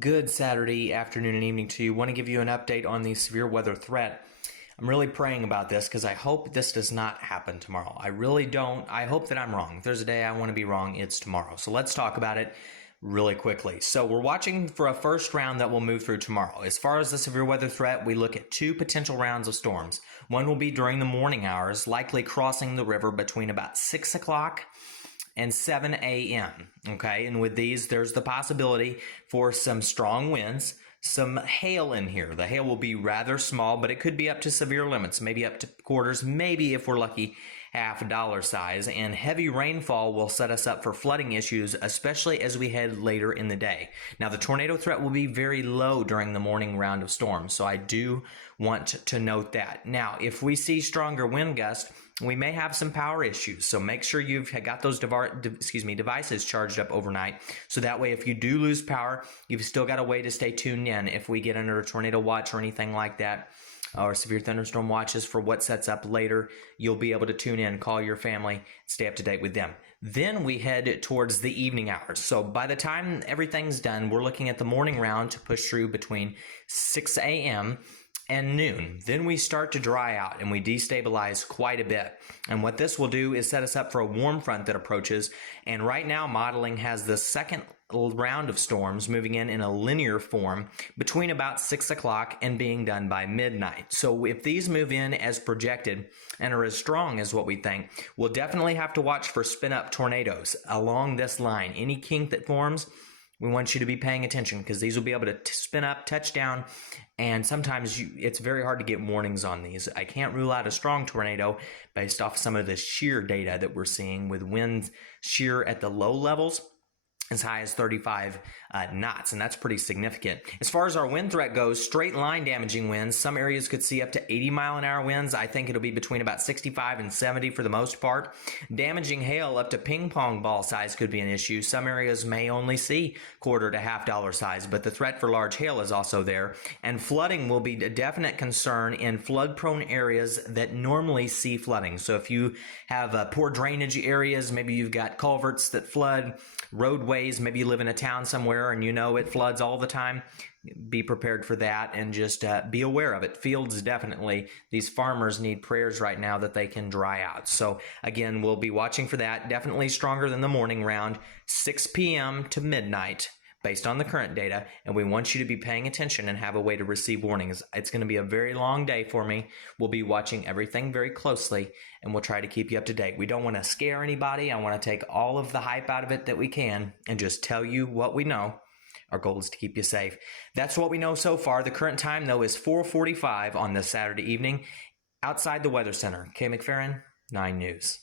Good Saturday afternoon and evening to you. Want to give you an update on the severe weather threat. I'm really praying about this because I hope this does not happen tomorrow. I really don't. I hope that I'm wrong. If there's a day I want to be wrong, it's tomorrow. So let's talk about it really quickly. So we're watching for a first round that will move through tomorrow. As far as the severe weather threat, we look at two potential rounds of storms. One will be during the morning hours, likely crossing the river between about 6 o'clock and 7 a.m. Okay, and with these, there's the possibility for some strong winds, some hail in here. The hail will be rather small, but it could be up to severe limits, maybe up to quarters, maybe if we're lucky, half a dollar size. And heavy rainfall will set us up for flooding issues, especially as we head later in the day. Now, the tornado threat will be very low during the morning round of storms, so I do want to note that. Now, if we see stronger wind gusts, we may have some power issues, so make sure you've got those devices charged up overnight, so that way if you do lose power, you've still got a way to stay tuned in if we get under a tornado watch or anything like that, or severe thunderstorm watches for what sets up later. You'll be able to tune in, call your family, stay up to date with them. Then we head towards the evening hours. So by the time everything's done, we're looking at the morning round to push through between 6 a.m. and noon. Then we start to dry out and we destabilize quite a bit. And what this will do is set us up for a warm front that approaches. And right now, modeling has the second round of storms moving in a linear form between about 6 o'clock and being done by midnight. So if these move in as projected and are as strong as what we think, we'll definitely have to watch for spin-up tornadoes along this line. Any kink that forms, we want you to be paying attention because these will be able to spin up, touch down, and sometimes it's very hard to get warnings on these. I can't rule out a strong tornado based off some of the shear data that we're seeing with winds shear at the low levels as high as 35 knots, and that's pretty significant. As far as our wind threat goes, straight line damaging winds. Some areas could see up to 80-mile-an-hour winds. I think it'll be between about 65 and 70 for the most part. Damaging hail up to ping pong ball size could be an issue. Some areas may only see quarter to half dollar size, but the threat for large hail is also there. And flooding will be a definite concern in flood-prone areas that normally see flooding. So if you have poor drainage areas, maybe you've got culverts that flood, roadways, maybe you live in a town somewhere and you know it floods all the time, be prepared for that and just be aware of it. Fields, definitely. These farmers need prayers right now that they can dry out. So again, we'll be watching for that. Definitely stronger than the morning round, 6 p.m. to midnight based on the current data, and we want you to be paying attention and have a way to receive warnings. It's going to be a very long day for me. We'll be watching everything very closely, and we'll try to keep you up to date. We don't want to scare anybody. I want to take all of the hype out of it that we can and just tell you what we know. Our goal is to keep you safe. That's what we know so far. The current time, though, is 4:45 on this Saturday evening outside the Weather Center. Kay McFerrin, 9 News.